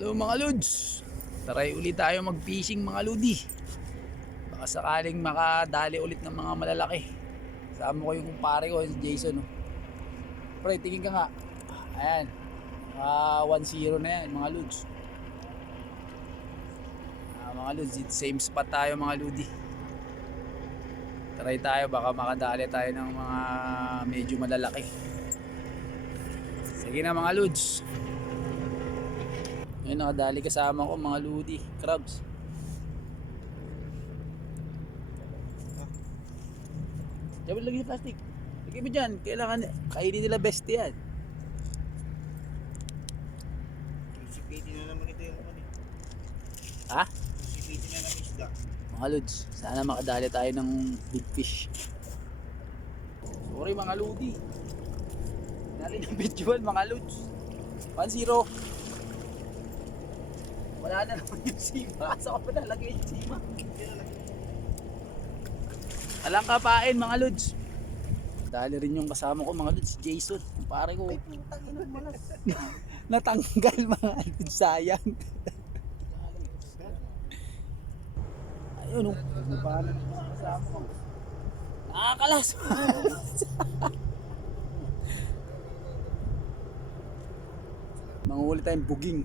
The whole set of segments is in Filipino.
Hello mga lods, taray ulit tayo mag-fishing mga lodi. Baka sakaling makadali ulit ng mga malalaki. Kasama ko yung kumpare ko, si Jason. Oh. Pre, tingin ka nga. Ayan, 1-0 na yan mga lods. Mga lods, same spot tayo mga lodi. Taray tayo, baka makadali tayo ng mga medyo malalaki. Sige na mga lods. Ayun, nakadali kasama ko mga lodi, crabs. Diyan lagi yung plastic. Lagay mo dyan, kailangan kainin nila best yan. Sipitin na naman ito yung ano. Ha? Sipitin na ng isda. Mga lods, sana makadali tayo ng big fish. Sorry mga lodi. Dali ng visual mga lods. 1-0. Wala na naman yung sima. Saan ka pa nalagay yung sima? Alang kapain mga lods. Dali rin yung kasama ko mga lods, Jason. Yung pare ko. Ay, putang ina malas. Natanggal mga lods, sayang. Ayun o. Ano pa na yung kasama ko? Nakakalas. Manguhuli tayong buging.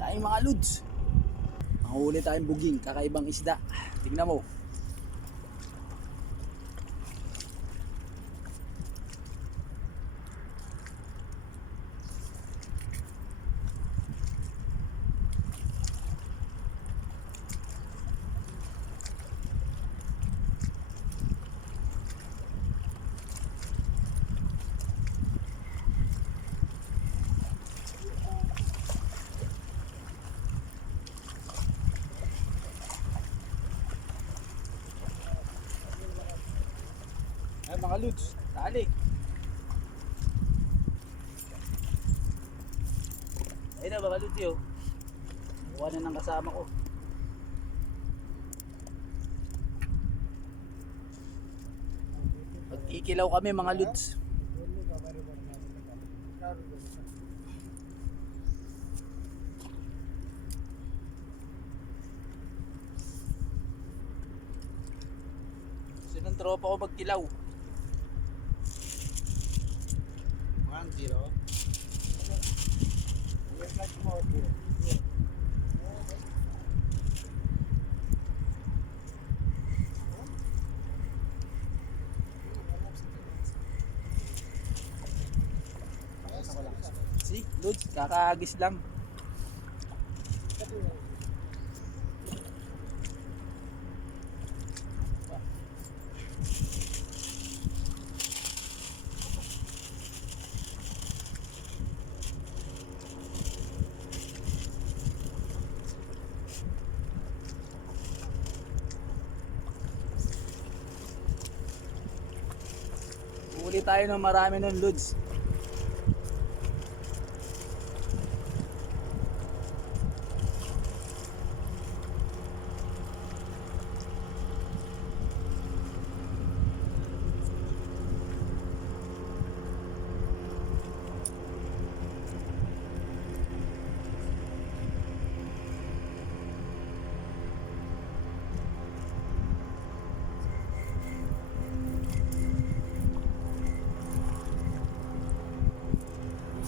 Tayong mga lods. Manghuli tayong buging, kakaibang isda. Tingnan mo. Ay mga lods, tali. Ayun na mga lods yun. Kuha na ng kasama ko. Magkikilaw kami mga lods. Sinong tropa ko magkilaw? 1-0. See, lods, kakagis lang. Uli tayo ng marami ng lods.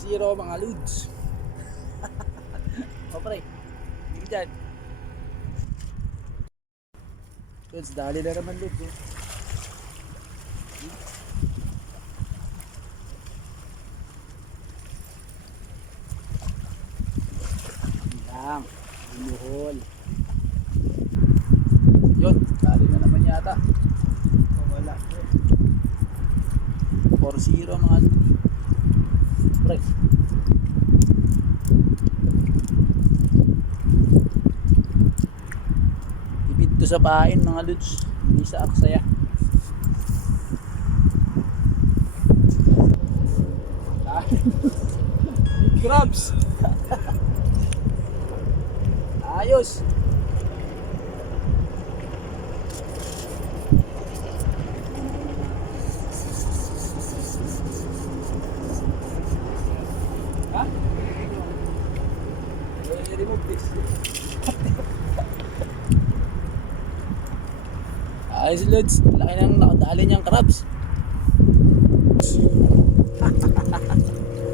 Zero mga lods. O pre, hindi dyan. Lods, dali na naman lods. Oh. Lang, inuhol. Yun, dali na naman yata. Wala. 4-0 mga lods. Pre. Ipid to sa pain mga lods, hindi sa aksaya. Big crabs. Ayos. Ayos, Lods. Laki ng nakadali niyang crabs.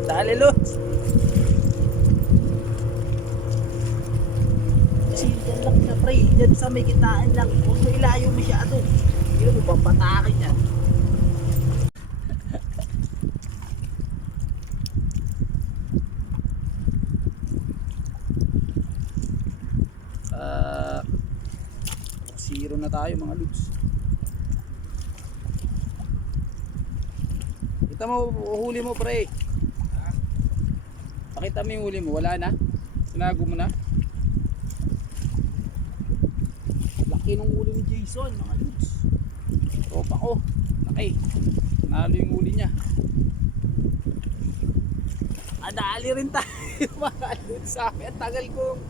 Dali, Lods. Kasi dyan lang na, pre. Dyan sa may kitaan lang. Huwag mo ilayo masyado. Hindi mo papatakin yan. Ah, 0 na tayo mga Lods. Kita mo, huli mo, pre. Pakita mo yung huli mo. Wala na? Sinago mo na? Laki nung huli ni Jason, mga Lods. Tropa ko. Laki. Nalo yung huli niya. Adali rin tayo mga Lods. Sabi, ang tagal kong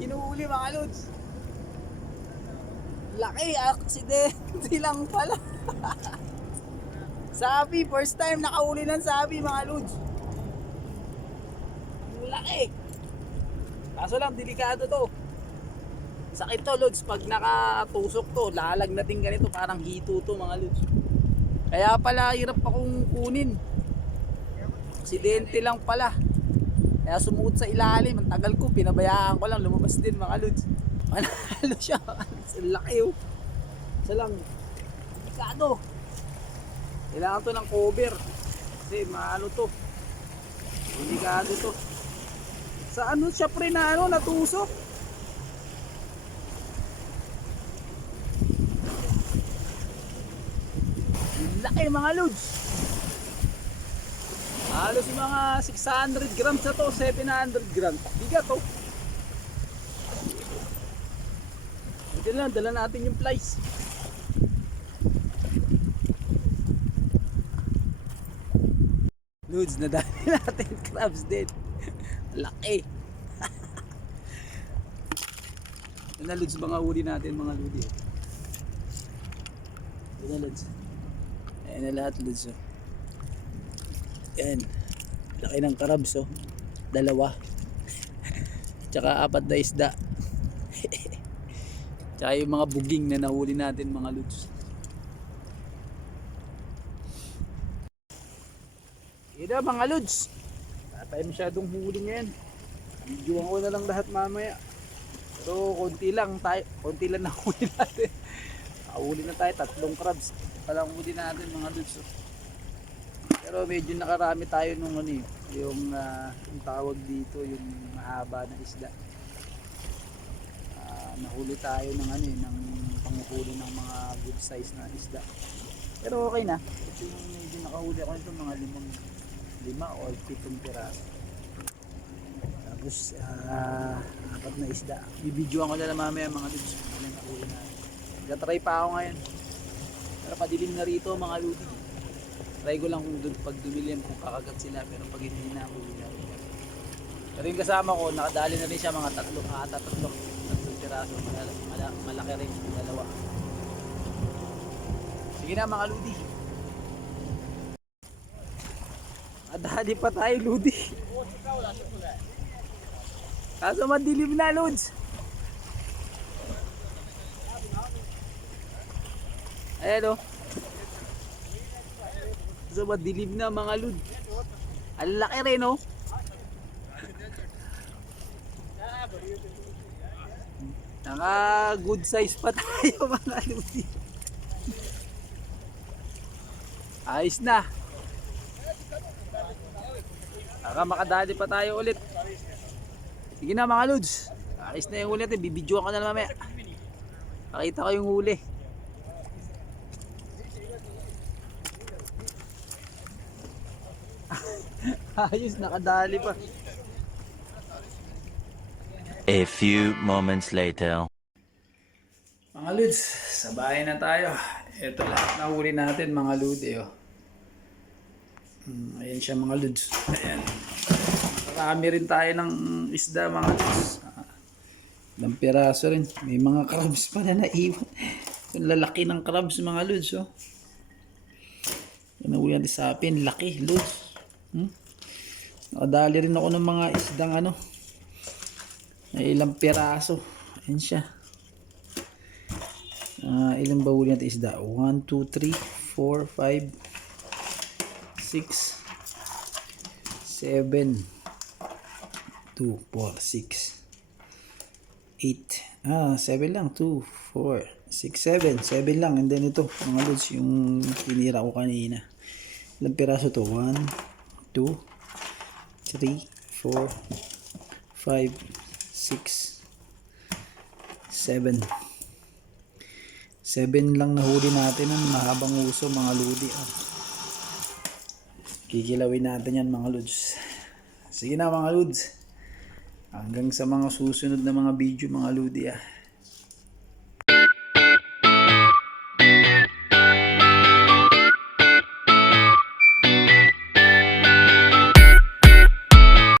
inuhuli mga Lods. Laki, aksidente lang pala. Sabi, first time nakahuli ng sabi mga Lods. Ang laki. Kaso lang, delikado to. Sakit to, Lods. Pag nakatusok to, lalagnating ganito, parang hito to mga Lods. Kaya pala, hirap akong kunin. Aksidente lang pala. Kaya sumuot sa ilalim. Ang tagal ko, pinabayaan ko lang, lumabas din mga Lods. Manalo siya. Ang laki oh. Isa lang. Delikado. Kailangan to ng cover. Kasi maano to. Delikado to. Sa ano siya pre na ano, natusok? Laki mga Lods. Halos mga 600 grams na to, 700 grams. Bigat to. Ito lang, dala natin yung flies. Lods, nadali natin crabs din. Laki. Yan na Lods, mga uli natin mga Lodi. Yan na Lods. Ayan na lahat Lods. Oh. Yan. Laki ng crabs oh. 2. Tsaka 4 na isda. Tsaka yung mga buging na nahuli natin mga Lods. Ida mga Lods. Tayo masyadong huli ngayon. Videoan ko na lang lahat mamaya. Pero konti lang nahuli natin. Nakahuli na tayo 3 crabs. Palang huli natin mga Lods. Pero medyo nakarami tayo nung ano yung tawag dito yung mahaba na isda. Nahuli tayo ng ng panghuli ng mga good size na isda. Pero okay na. Ito yung medyo nakahuli ako nito mga 5 o 7 piraso. Tapos 4 na isda. Bibidyoan ko na lang mamaya mga Lods. Ano nahuli natin. Nagtatry pa ako ngayon. Pero padilim na rito mga Lodi. Try ko lang kung pag dumilim kung kakagat sila, pero pag hindi na huli na rin. Pero yung kasama ko, nakadali na rin siya mga 3 piraso, malaki rin, 2. Sige na mga Lodi. Adali pa tayo Lodi. Kaso madilim na Lods. Ayan o. So madilim na mga Lod. Ang laki rin oh. Naka good size pa tayo mga Lodi. Ayos na. Naka makadali pa tayo ulit. Sige na mga Lods. Ayos na yung huli natin. Bibidyoan ko na lang mamaya. Pakita ko yung huli. Ayos, nakadali pa. A few moments later. Mga Lods, sa bahay na tayo. Ito lahat na huli natin mga Lodi oh. Ayan siya mga Lods. Ayan. Marami rin tayo ng isda mga Lods. Ilang piraso rin. May mga crabs pa na naiwan. Yung lalaki ng crabs mga Lods oh. Yan ang uyan sa akin. Laki Lods. Nakadali rin ako ng mga isdang Ay, ilang piraso. Ayan siya. Ilang bahuli natin isda? 1, 2, 3, 4, 5, 6, 7, 2, 4, 6, 8. 7 lang. 2, 4, 6, 7. 7 lang. And then ito, mga lods, yung tinira ko kanina. Ilang piraso to? 1, 2, 3, 4, 5, 6, 7. 7 lang nahuli natin ng mahabang uso mga lodi. Kikilawin natin yan mga lods. Sige na mga lods. Hanggang sa mga susunod na mga video mga lodi.